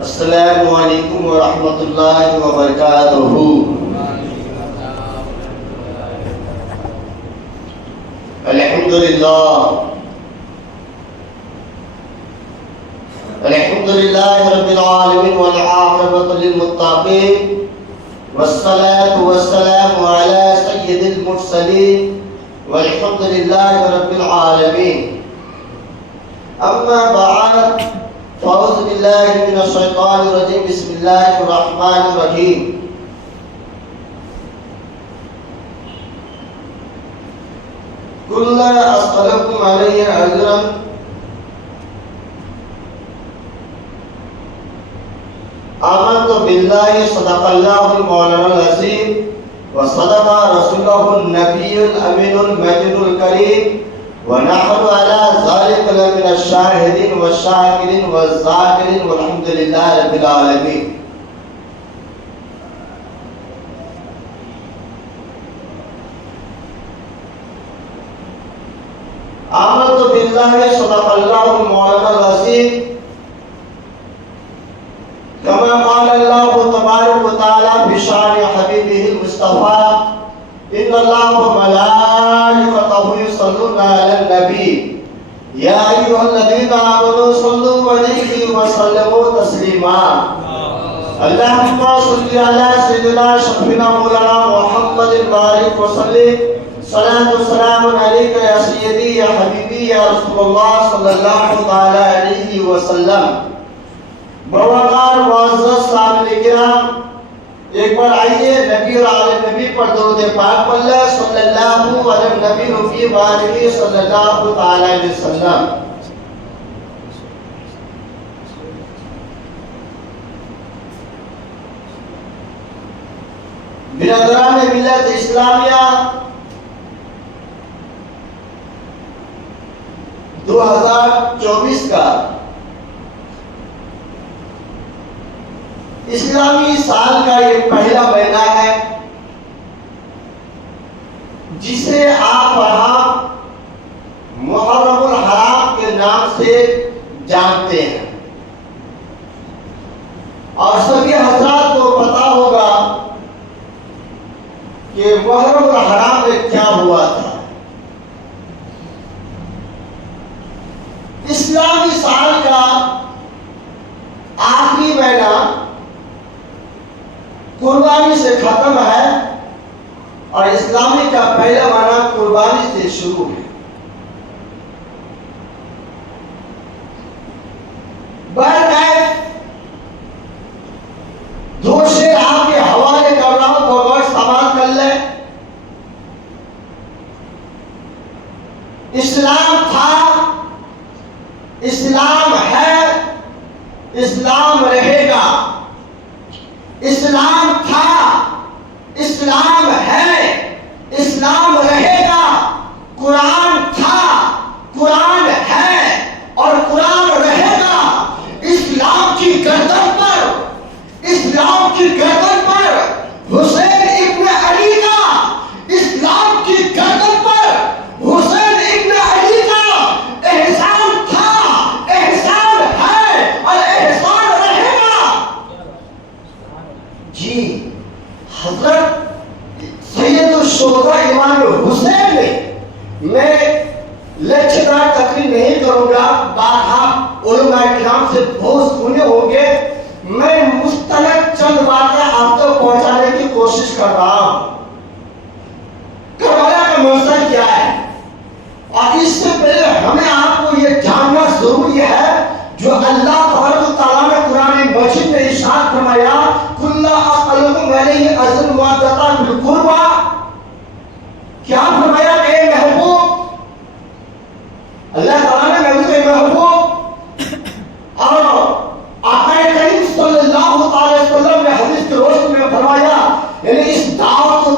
السلام علیکم ورحمۃ اللہ وبرکاتہ۔ الحمد للہ رب العالمین والعاقبۃ للمتقین والصلاة والسلام علی سید المرسلین والحمد للہ رب العالمین۔ اما بعد فاعوذ باللہ من الشیطان الرجیم، بسم اللہ الرحمن الرحیم۔ قل لا اسألکم علیہ اجرا آمنت باللہ صدق اللہ المولانا العظیم وصدق رسولہ النبی الامین المجید الکریم ونحن على ذلك لمن الشاهدين والشاكرين والذاكرين والحمد لله رب العالمين۔ آمنت بالله صدق الله المولانا العظيم كما قال الله تبارك وتعالى بشأن حبيبه المصطفى إن الله وملائكته يصلون على النبي يا أيها الذين آمنوا صلوا عليه وسلموا تسليما اللهم صل على سيدنا شفيعنا مولانا محمد البارك وسلم صلاة والسلام عليك يا سيدي يا حبيبي يا رسول الله صلى الله تعالى عليه وسلم۔ بوقار معزز سامعین کرام، ایک بار آئیے نبی اور آل نبی پر درود پاک پڑھ لیں، صلی اللہ علیہ نبی رفیع بارکی صلی اللہ تعالی علیہ وسلم۔ برادران ملت اسلامیہ، 2024 کا اسلامی سال کا یہ پہلا مہینہ ہے جسے آپ وہاں محرم الحرام کے نام سے جانتے ہیں، اور سبھی حضرات کو پتا ہوگا کہ محرم الحرام میں کیا ہوا تھا۔ اسلامی سال کا آخری مہینہ قربانی سے ختم ہے اور اسلامی کا پہلا مہینہ قربانی سے شروع ہے۔ بہرکیف دو شعر آپ کے حوالے کر رہا ہوں، غور سماعت کر لیں۔ اسلام تھا، اسلام ہے، اسلام رہے گا۔ اسلام تھا، اسلام ہے، اسلام رہے گا۔ قرآن تھا، قرآن ہے اور قرآن رہے گا۔ اسلام کی گردن پر، اسلام کی گردن پر حسین ابن علی کا، اسلام کی گردن پر حسین ابن علی کا احسان تھا، احسان ہے اور احسان رہے گا۔ جی حضرت سید الشہداء امام حسین نے، میں لیکچردار تقریر نہیں کروں گا، بارہا علماء کرام سے بہت سنے ہوں گے، میں مستند چند باتیں آپ تک پہنچانے کی کوشش کر رہا ہوں۔ کربلا کا منظر کیا ہے، اور اس سے پہلے ہمیں آپ کو یہ جاننا ضروری ہے جو اللہ تبارک و تعالیٰ نے قرآن مجید میں ارشاد فرمایا، قُلْ لَا أَسْأَلُكُمْ عَلَيْهِ أَجْرًا مُّوَدَّةً بِالْقُرْبَى۔ کیا فرمایا کہ اے محبوب، اللہ تعالیٰ نے محبوب محبوب اور آقا کریم صلی اللہ علیہ وسلم نے حدیث کے روشنی میں فرمایا، یعنی اس دعوت کو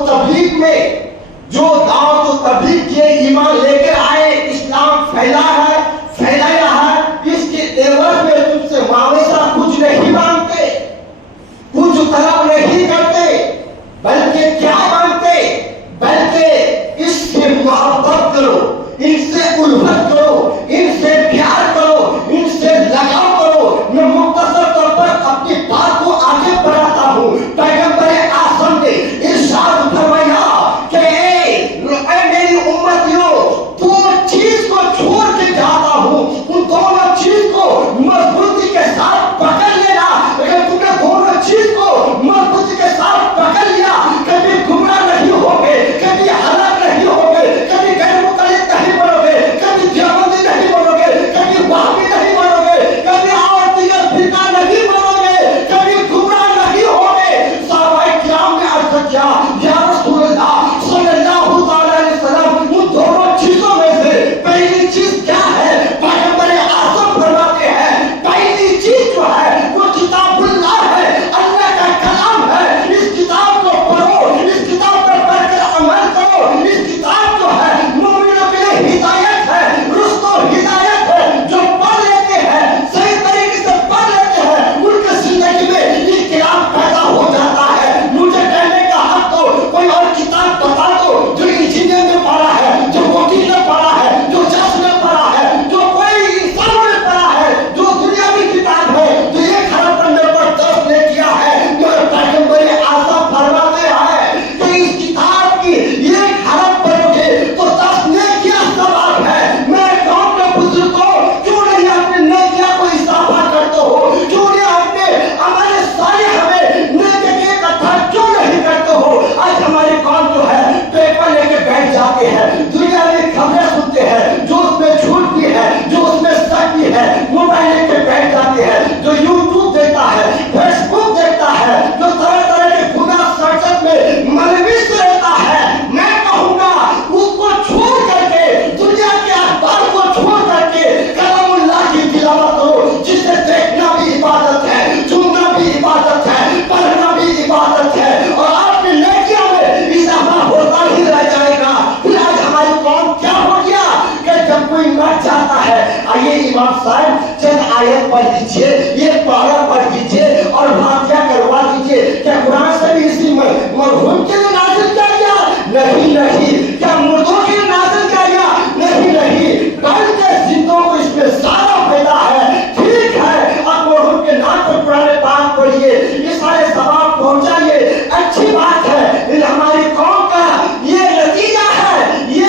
जाता है। आइए इमाम साहब चंद आयत पढ़ लीजिए, ये पारा पढ़ लीजिए और वाक़या करवा दीजिए। क्या कुरान से भी इसी मरहूम के लिए नाज़िल किया गया? नहीं नहीं। क्या मुर्दों के लिए नाज़िल किया गया? नहीं नहीं। बल्कि जिंदों को इसमें सारा फायदा है। ठीक है, अब मरहूम के नाम पर कुरान पाक पढ़िए, ये सारे सवाब पहुंचाइए, अच्छी बात है। लेकिन हमारी कौम का ये नतीजा है, ये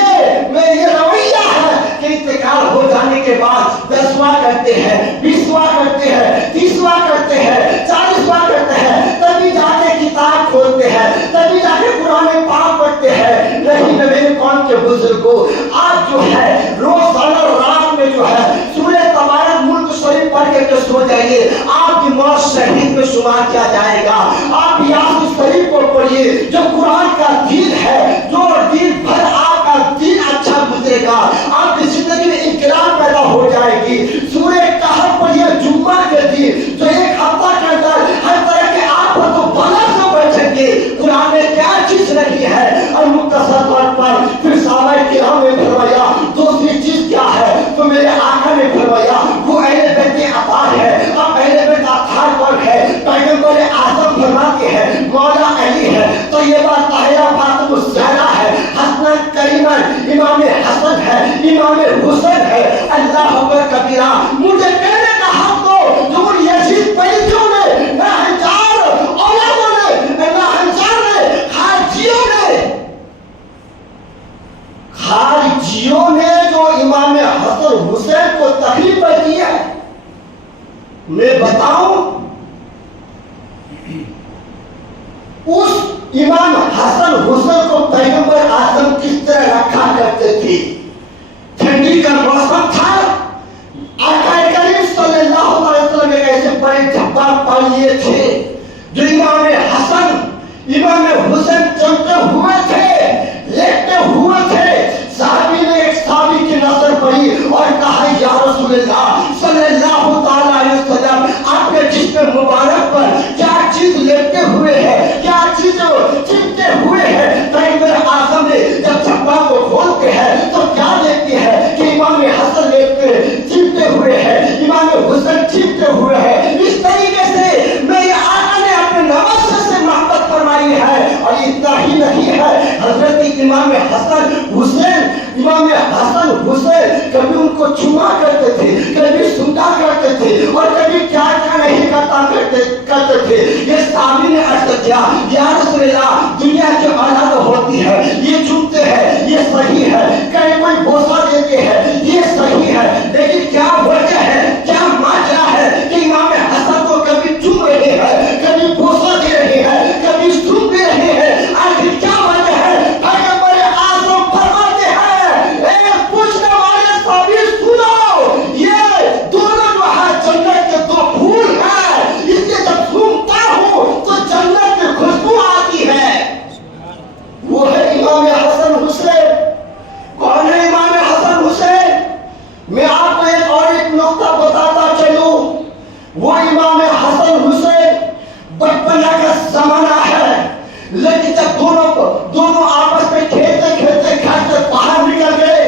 रवैया है कि इंतकाल हो जाने के बाद 10वां करते हैं, 20वां करते हैं, 30वां करते हैं, 40वां करते हैं, तभी जाके किताब खोलते हैं, तभी जाके कुरान पाक पढ़ते हैं। नहीं मेरे कौम के बुजुर्गों, आप जो है रोजाना रात में जो है सूरह तबारक मुल्क शरीफ पढ़ के सो जाइए, आपकी मौत शहीद में शुमार किया जाएगा। आप यासीन शरीफ को पढ़िए, जो कुरान का दीन है, जो दिन भर आपका दिन अच्छा गुजरेगा, आपकी जिंदगी में इनकलाब पैदा हो जाएगी। सूरह कहफ पढ़िए जुम्मा के दिन, जो एक हफ्ता के अंदर हर तरह के आफत और बला से बचेंगे। कुरान में क्या चीज नहीं है। और मुख्तसर तौर पर फिर साहबा किराम ने फरमाया दूसरी चीज क्या है, तो मेरे आका ने फरमाया वो अहले बैत के अतार है। अब अहले बैत अतार कौन है? पैगंबर आज़म फरमाते हैं मौला अली है, तो ये बात ताहिरा फातिमा ज़हरा है, हसन करीमन इमाम हसन है, इमाम हुसैन है। अल्लाह अकबर कबीरा। मुझे कहने का हक दो जो उन यजीद पैदियों ने, ना हजार औलादों ने, ना हजार ने, खारिजियों ने जो इमाम हसन हुसैन को तकलीफ दी है। मैं बताऊं उस इमाम हसन हुसैन को पैगंबर आज़म किस तरह रखा करते थे। ठंडी का मौसम था, आका करीम सल्लल्लाहु अलैहि वसल्लम एक ऐसे बड़े झब्बा पाल लिए थे जो इमाम हसन इमाम हुसैन चलते हुए थे, लेटते हुए थे। साहबी ने एक साहबी की नजर पड़ी और कहा या रसूलल्लाह सल्लल्लाहु ताला अलैहि वसल्लम, आपके जिस्म मुबारक पर क्या चीज लेटे हुए है, क्या चीज चिपके हुए है? पैगंबर आज़म ने जब झब्बा को खोलते हैं तो क्या देखते हैं कि इमाम हसन लेटे चिपके हुए है, इमाम हुसैन चिपके हुए है। इस तरीके से मेरे आका ने अपने नवासे से मोहब्बत फरमाई है। और इतना ही नहीं है, हजरत इमाम हसन हुसैन कभी उनको चुमा करते थे, कभी सुना करते थे और कभी क्या क्या नहीं करते थे। ये सामने ने अर्ज किया या रसूलल्लाह, दुनिया की औलाद होती है, ये चुमते हैं, ये सही है, कहीं कोई बोसा देते हैं, ये सही है, लेकिन क्या वजह है, क्या माजरा है कि इमाम हसन को कभी चुम रहे हैं, कभी बोसा दे रहे हैं, कभी सुन दे रहे हैं? आखिर क्या वजह है? पैगंबर आज़म फरमाते हैं, पूछने वाले सभी सुनो, ये दोनों जो है जन्नत के दो फूल हैं, इसके जब सूंघता हूं तो जन्नत की खुशबू आती है। वो है इमाम हसन हुसैन। कौन है इमाम हसन हुसैन? मैं आपको एक नुक्ता बताता चलूं। वो इमाम हसन हुसैन बचपना का जमाना है, लेकिन जब दोनों आपस में खेलते खेलते घर से बाहर निकल गए,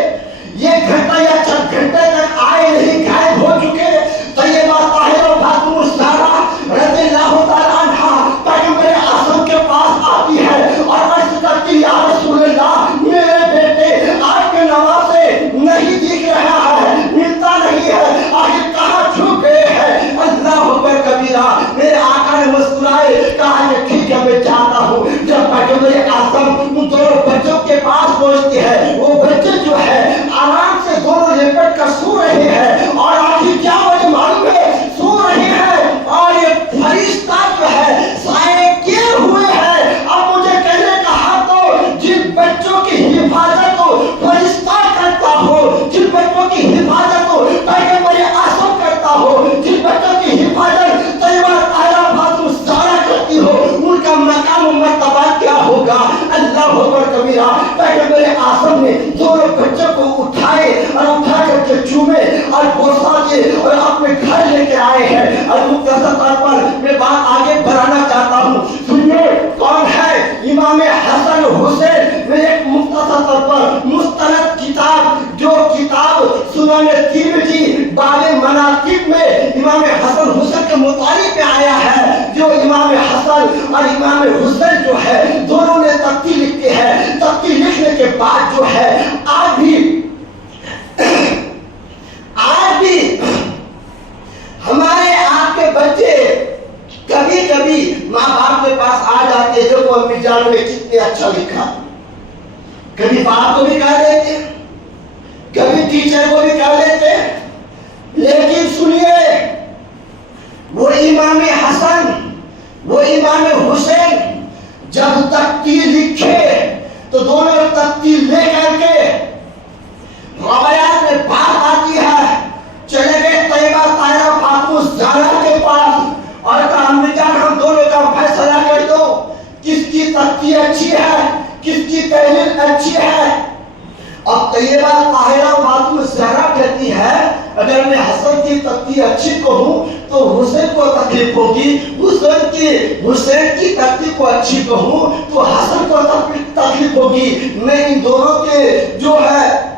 ये घंटा या 6 घंटे तक आए नहीं, गायब हो चुके। तो ये बात ताहिरा फातिमा ज़हरा रज़ियल्लाहु ताला अन्हा पैगंबर आज़म के पास आती है और अर्ज करती या रसूलल्लाह, मेरे बेटे आपके नवासे नहीं दिख रहा है, मिलता नहीं है, आखिर कहाँ छुप गए हैं? अल्लाह अकबर कबीरा। मेरे आका ने मुस्कुराए, कहा कि ठीक है मैं जाता हूँ। जब पैगंबर आज़म उन दोनों बच्चों के पास पहुंचते हैं, वो बच्चे जो है आराम से दोनों लेपट कर सो रहे हैं। और आखिर क्या वजह मालूम है? सो रहे हैं और ये फरिश्ता जो है साए किए हुए हैं। अब मुझे कहने का हाथ दो, जिन बच्चों की हिफाजत हो फरिश्ता करता हो, जिन बच्चों की हिफाजत हो पैगंबर आज़म करता हो, जिन बच्चों की हिफाजत तैयबा ताहिरा फातिमा ज़हरा करती हो, उनका मकाम और मर्तबा क्या होगा? अल्लाह अकबर कबीरा। पैगंबर आज़म ने दोनों बच्चों को उठाए और उठा करके चूमे और बोसा दिए और अपने घर लेके आए हैं। और मुख्तसर तौर पर मैं बात आगे बढ़ाना चाहता हूँ। सुनिए कौन है इमाम हसन हुसैन। मैं एक मुख्तसर तौर पर मुस्तनद किताब, जो किताब सुनन तिरमिज़ी बाब मनाकिब में इमाम हसन हुसैन के मुतालिक में आया है। जो इमाम हसन और इमाम हुसैन जो है दोनों ने तख्ती लिखते हैं। तख्ती लिखने के बाद जो है आज भी हमारे आपके बच्चे कभी कभी माँ बाप के पास आ जाते, देखो अम्मी जान ने कितने अच्छा लिखा। कभी बाप को भी कह देते, कभी टीचर को भी कह देते। लेकिन सुनिए, वो इमाम हसन वो इमाम हुसैन जब तख्ती लिखे तो दोनों तख्ती लेकर के रवायात में बात आती है, चले गए तैयबा ताहिरा फातिमा ज़हरा के पास और कहा अम्मी जान हम दोनों का फैसला कर दो, किसकी तख्ती अच्छी है, किसकी तहरीर अच्छी है। अब तैयबा ताहिरा फातिमा ज़हरा कहती है अगर मैं हसन की तख्ती अच्छी कहूँ तो हुसैन को तकलीफ होगी, हुसैन की तख्ती को अच्छी कहूँ तो हसन को तकलीफ होगी। मैं इन दोनों के जो है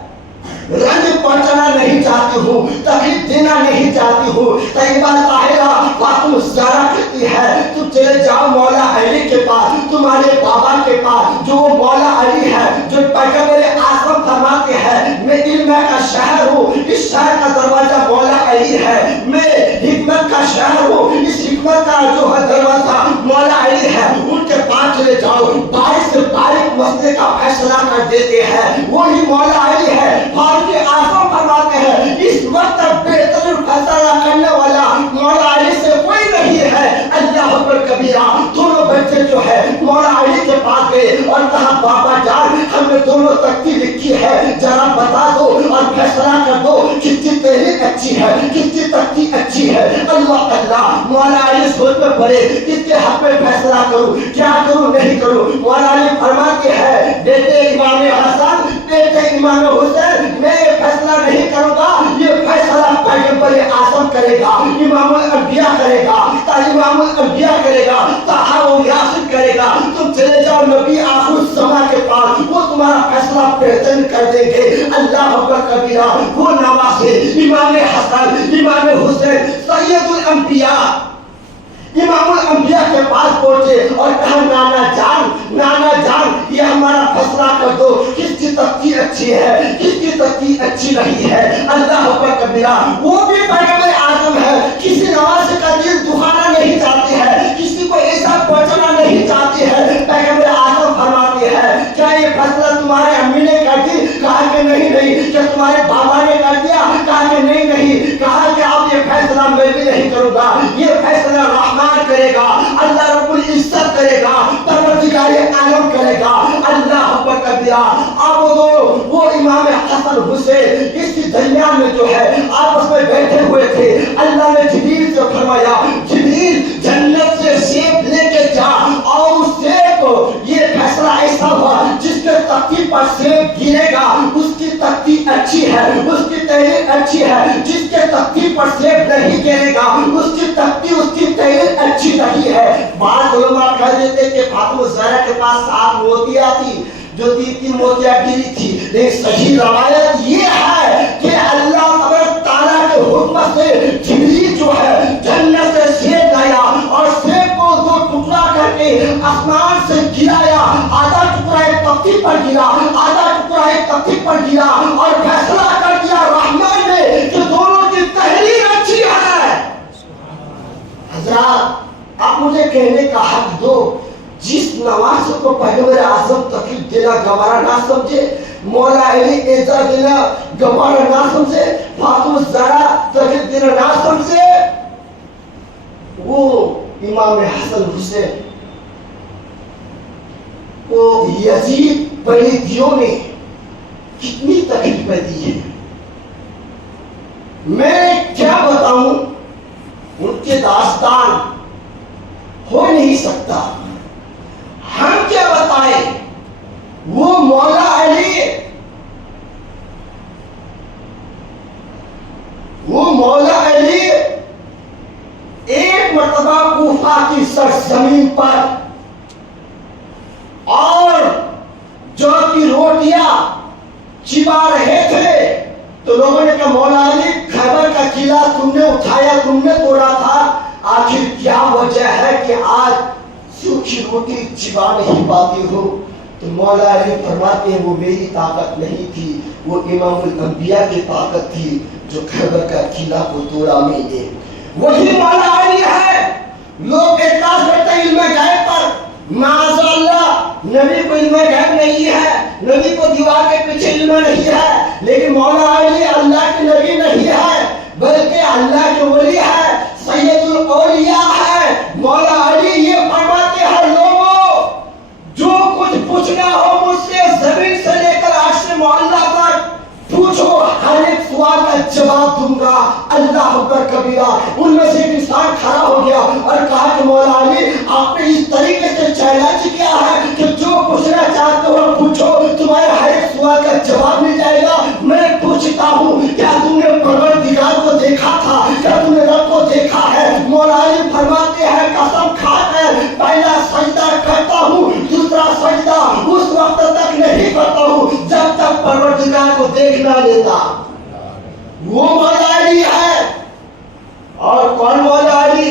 रंग पहुंचाना नहीं चाहती हूँ, तकलीफ देना नहीं चाहती हूँ। तैयबा ताहिरा फातिमा ज़हरा कहती है तुम चले जाओ मौला अली के पास, तुम्हारे बाबा के पास, जो मौला अली है, जो पैगंबर आज़म फरमाते हैं मैं इल्म का शहर हूँ, इस शहर का दरवाजा मौला अली है। मैं हिकमत का शहर हूँ, इस हिकमत का जो है दरवाजा मौला अली है। उनके पास चले जाओ, बारीक से बारीक मसले का फैसला कर देते हैं, वही मौला अली है। फारूक आज़म फरमाते हैं इस वक्त बेहतरीन फैसला करने वाला मौला अली से कोई नहीं है। अल्लाह अकबर कबीरा। दोनों बच्चे जो है मौला अली के पास गए और कहा बाबा जान हमने दोनों तख्ती लिखी है, जरा बता दो और फैसला कर दो किसकी तहरीर अच्छी है, किसकी तख्ती अच्छी है। अल्लाह अल्लाह। मौला अली सोच में पड़े किसके हक में फैसला करूं, क्या करूं नहीं करूं। मौला अली फरमाते हैं बेटे इमाम हसन, बेटे इमाम हुसैन, मैं ये फैसला नहीं करूंगा, ये फैसला पैगंबर आज़म करेगा, इमामुल अंबिया करेगा, इमामुल अंबिया करेगा, ताहारुल यासीन करेगा। तुम चले जाओ नबी आखिर समा के पास, वो तुम्हारा फैसला बेहतरीन कर देंगे। अल्लाह अकबर कबीरा। वो नवासे इमाम हसन इमाम हुसैन सैयदुल अंबिया इमामुल अंबिया के पास पहुंचे और कहा नाना जान ये हमारा फैसला कर दो, किसकी तख्ती अच्छी है, किसकी तख्ती अच्छी नहीं है। अल्लाह अकबर कबीरा। वो भी पैगंबर आज़म है, किसी नवासे का दिल दुखाना नहीं चाहते हैं, किसी को ऐसा पहुंचाना नहीं चाहते हैं। पैगंबर आज़म फरमाते हैं क्या ये फैसला तुम्हारे अम्मी ने कर दी? कहा कि नहीं। क्या तुम्हारे बाबा ने कर दिया? कहा कि नहीं। कहा कि अब ये फैसला मैं भी नहीं करूंगा, ये फैसला रहमान करेगा, अल्लाह रब्बुल इज्जत करेगा, परवरदिगार आलम करेगा। अल्लाह अकबर कबीरा। अब वो इमाम हसन हुसैन इस दरमियान में जो है आपस में बैठे हुए थे। अल्लाह ने जिब्रील से फरमाया जिब्रील जन्नत से सेब लेके जा और उस सेब को ये फैसला ऐसा हुआ जिसके तख्ती पर सेब गिरेगा उसकी तख्ती अच्छी है, उसकी तहरीर अच्छी है। जिसके तख्ती पर सेब नहीं गिरेगा उसकी तख्ती उसकी तहरीर अच्छी नहीं है। बाद उलमा कह देते कि फातिमा ज़हरा के पास 7 मोतियां थी जो 3 मोतियां गिरी थी। लेकिन सही रवायत ये है कि अल्लाह ताला के हुक्म से जिब्रील जो है जन्नत से सेब लाया और सेब को 2 टुकड़ा करके आसमान से गिराया। आधा टुकड़ा एक तख्ती पर गिरा, आधा टुकड़ा एक तख्ती पर गिरा और फैसला कर दिया रहमान ने कि दोनों की तहरीर अच्छी है। हज़रात आप मुझे कहने का हक दो, जिस नवाज को पैगंबर आज़म तकलीफ देना गवारा ना समझे, मौला अली इज़्ज़त देना गवारा ना समझे, फातिमा ज़हरा तकलीफ देना ना समझे, वो इमाम हसन हुसैन को यजीद बरीदियों ने कितनी तकलीफें दी है मैं क्या बताऊं, उनके दास्तान हो नहीं सकता। हम क्या बताएं, वो मौला अली एक मर्तबा कूफा की सरजमीन पर और जौ की रोटियां चिबा रहे थे तो लोगों ने कहा मौला अली چھوٹی چبا نہیں پاتی ہو، تو مولا علی فرماتے ہیں وہ میری طاقت نہیں تھی، وہ امام الانبیاء کی طاقت تھی جو خیبر کا قلعہ کو توڑا میں نے۔ وہی مولا علی ہے۔ لوگ اعتراض کرتے ہیں علم غیب پر، معاذ اللہ، نبی کو علم غیب نہیں ہے، نبی کو دیوار کے پیچھے علم نہیں ہے، لیکن مولا علی اللہ کے نبی نہیں ہے بلکہ اللہ کے ولی ہے، سید الاولیاء ہے۔ مولا علی یہ فرماتے ہیں لوگوں جو کچھ پوچھنا ہو مجھ سے زمین سے لے کر عرش معلیٰ تک پوچھو، ہر ایک سوال کا جواب دوں گا، اللہ اکبر کبیرہ۔ ان میں سے ایک انسان کھڑا ہو گیا اور کہا کہ مولا علی آپ نے اس طریقے سے چیلنج کیا ہے کہ جو پوچھنا چاہتے ہو پوچھو، تمہارے ہر ایک سوال کا جواب مل جائے گا۔ میں پوچھتا ہوں کیا تم نے پروردگار کو دیکھا تھا؟ کیا تم نے رب کو دیکھا ہے؟ مولا علی فرماتے ہیں قسم کھا کر پہلا سجدہ کرتا ہوں، دوسرا سجدہ اس وقت تک نہیں کرتا ہوں جب تک پروردگار کو دیکھ نہ لیتا۔ وہ مولا علی ہے۔ اور کون مولا علی؟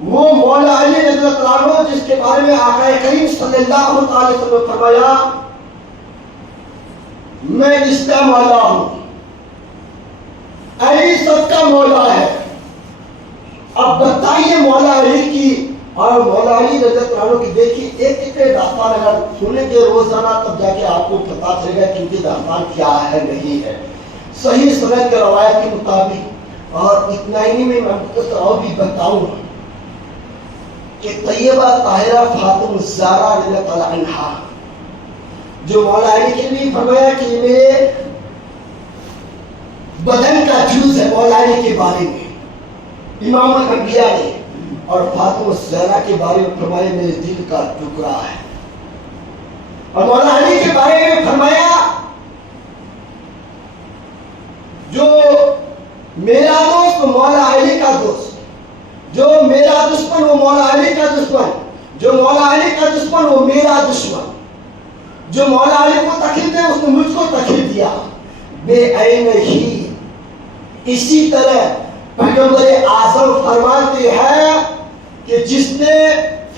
وہ مولا علی رضی اللہ عنہ جس کے بارے میں آقا کریم صلی اللہ علیہ وسلم نے فرمایا میں اس کا مولا ہوں، علی سب کا مولا ہے۔ اب بتائیے مولا علی کی اور مولا علی رضی اللہ عنہ کی دیکھیے ایک ایک داستان اگر سنیں گے روزانہ تب جا کے آپ کو پتا چلے گا کہ ان کی داستان کیا ہے نہیں ہے۔ صحیح سند کے روایت کے مطابق، اور اتنا ہی میں مختصر اور بھی بتاؤں کہ طیبہ طاہرہ فاطمہ الزہرا رضی اللہ عنہا جو مولا علی کے لیے فرمایا کہ میرے بدن کا جز ہے مولا علی کے بارے میں امام الانبیاء نے، اور فاطمہ الزہرا کے بارے میں فرمایا میرے دل کا ٹکڑا ہے، اور مولا علی کے بارے میں فرمایا جو میرا دوست مولا علی کا دوست، جو میرا دشمن وہ مولا علی کا دشمن، جو مولا علی کا دشمن وہ میرا دشمن، جو مولا علی کو تکلیف دے اس نے مجھ کو تکلیف دیا۔ بے عین ہی اسی طرح پیغمبر اعظم فرماتے ہیں کہ جس نے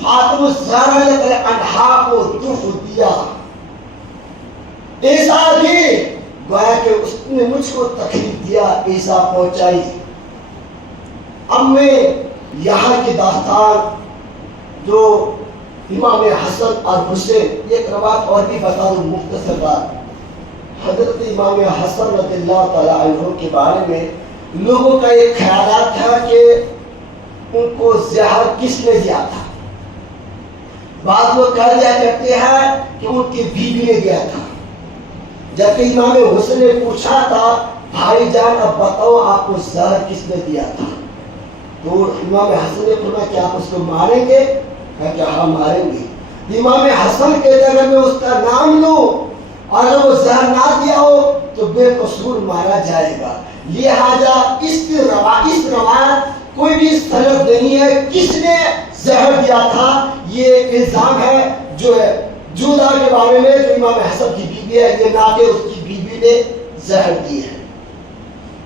فاطمہ الزہرا عنہا کو دکھ دیا ایسا بھی گویا کہ اس نے مجھ کو تکلیف دیا، ایسا پہنچائی۔ اب میں یہاں کی داستان جو امام حسن اور حسین، ایک روایت اور بھی بتا دوں مختصر بات۔ حضرت امام حسن رضی اللہ تعالیٰ عنہ کے بارے میں لوگوں کا ایک خیالات تھا کہ ان کو زہر کس نے دیا تھا۔ بعض لوگ کہہ دیا کرتے ہیں کہ ان کی بیوی نے دیا تھا، جبکہ امام حسن نے پوچھا تھا بھائی جان اب بتاؤ آپ کو زہر کس نے دیا تھا؟ تو امام حسن نے فرمایا کہ آپ اس کو ماریں گے؟ کہا کہ ہاں ماریں گے۔ امام حسن کے اگر میں اس کا نام لوں اور اگر وہ زہر نہ دیا ہو تو بے قصور مارا جائے گا، لہذا اس روایت کوئی بھی سند نہیں ہے کس نے زہر دیا تھا۔ یہ الزام ہے جو ہے جودا کے بارے میں جو امام حسن کی بیوی ہے، یہ نہ کہ اس کی بیوی نے زہر دی ہے،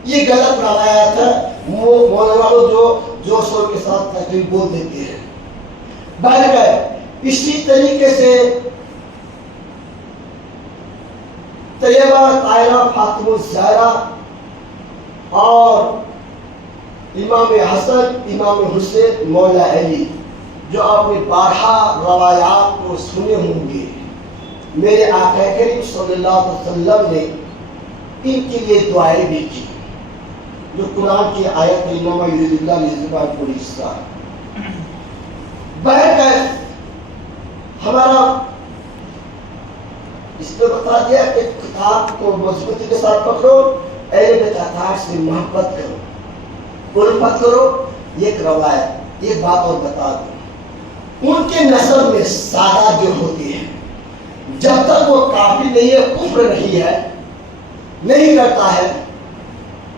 یہ غلط روایت ہے۔ وہ مولانا جو جوش کے ساتھ تقریر بول دیتے ہیں۔ بہرکہ اسی طریقے سے طیبہ طاہرہ فاطمہ الزہرا اور امام حسن امام حسین مولا علی جو آپ نے بارہا روایات کو سنے ہوں گے، میرے آقا کریم صلی اللہ علیہ وسلم نے ان کے لیے دعائیں بھی کی جو قرآن کی آیت انما یرید اللہ لیذہب عنکم الرجس۔ بہرکیف ہمارا اس پہ بتا دیا کہ کتاب کو مضبوطی کے ساتھ پکڑو، اہل بیت اطہار سے محبت کرو، الفت کرو۔ ایک روایت ایک بات اور بتا دوں، ان کے نسل میں سادہ جو ہوتی ہے جب تک وہ کافر نہیں ہے، کفر نہیں ہے، نہیں کرتا ہے،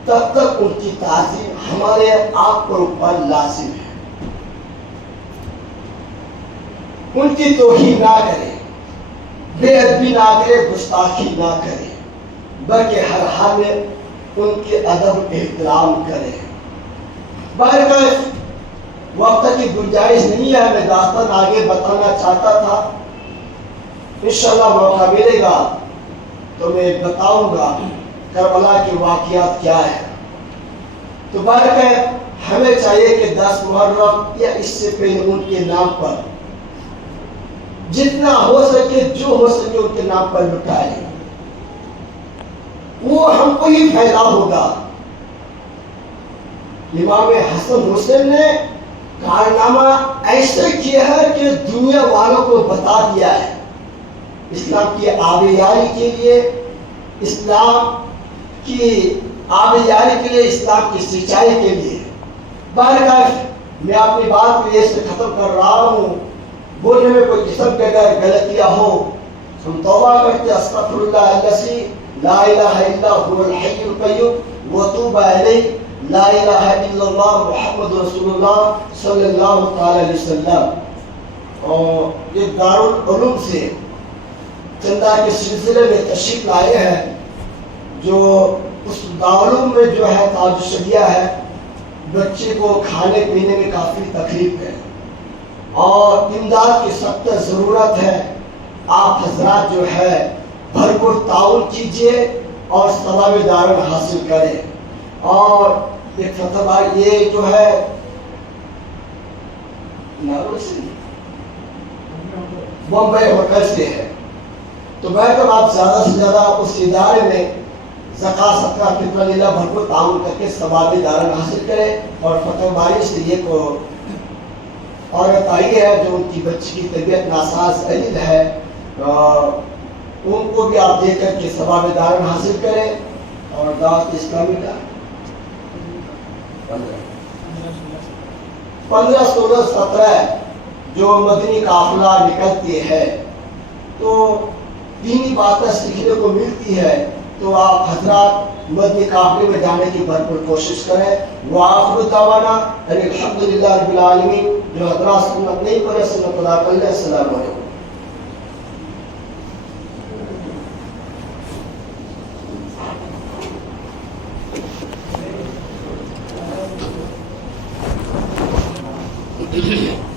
تب تک ان کی تعظیم ہمارے آپ پر اوپر لازم ہے۔ ان کی توہین نہ کرے، بے ادبی نہ کرے، گستاخی نہ کرے، بلکہ ہر حال میں ان کے ادب احترام کرے۔ بہرکیف وقت کی گنجائش نہیں ہے، میں داستان آگے بتانا چاہتا تھا، انشاءاللہ موقع ملے گا تو میں بتاؤں گا کربلا کے واقعات کیا ہے۔ تو بہرکہ ہمیں چاہیے کہ 10 محرم یا اس سے پہلے ان کے نام پر جتنا ہو سکے، جو ہو سکے ان کے نام پر لٹائے، وہ ہم کو ہی فائدہ ہوگا۔ امام حسن حسین نے کارنامہ ایسے کیا ہے کہ دنیا والوں کو بتا دیا ہے، اسلام کی آبیاری کے لیے، اسلام کی آبیاری کے لیے، اسلام کی سچائی کے لیے۔ بہرکیف میں اپنی بات کو یہ سے ختم کر رہا ہوں، بولنے میں کوئی قسم کے اگر غلطیاں ہو ہم توبہ کرتے، استغفر اللہ الذی لا الہ الا هو الحی القیوم واتوب الیہ، لا الہ الا اللہ محمد رسول اللہ صلی اللہ تعالی علیہ وسلم۔ اور یہ دارالعلوم سے چندہ کے سلسلے میں تشریف لائے ہیں، جو اس دارالعلوم میں جو ہے تاج الشریعہ ہے، بچے کو کھانے پینے میں کافی تکلیف ہے اور امداد کی سخت ضرورت ہے۔ آپ حضرات جو ہے بھرپور تعاون کیجیے اور ثواب دارن حاصل کریں۔ اور ایک فتوہ یہ جو ہے بمبئی ہوٹل سے ہے، تو بہتر آپ زیادہ سے زیادہ اس ادارے میں زکوٰۃ صدقہ فطرہ لیلہ بھرپور تعاون کر کے ثواب دارن حاصل کریں۔ اور فتح باری سے یہ کو عورت آئی ہے جو ان کی بچی کی طبیعت ناساز علیل ہے، ان کو بھی آپ دے کر کے ثواب دارن حاصل کریں۔ اور دعوت اسلامی کا 15 16 17 جو مدنی قافلہ نکلتی ہے تو دینی باتیں سیکھنے کو ملتی ہے، تو آپ حضرات مدنی قافلے میں جانے کی بھرپور کوشش کریں۔ وآخر دعوانا ان الحمدللہ رب العالمین۔ جو حضرات سنت نہیں پڑھے سنت ادا کر لیں۔ السلام علیکم۔ Thank you.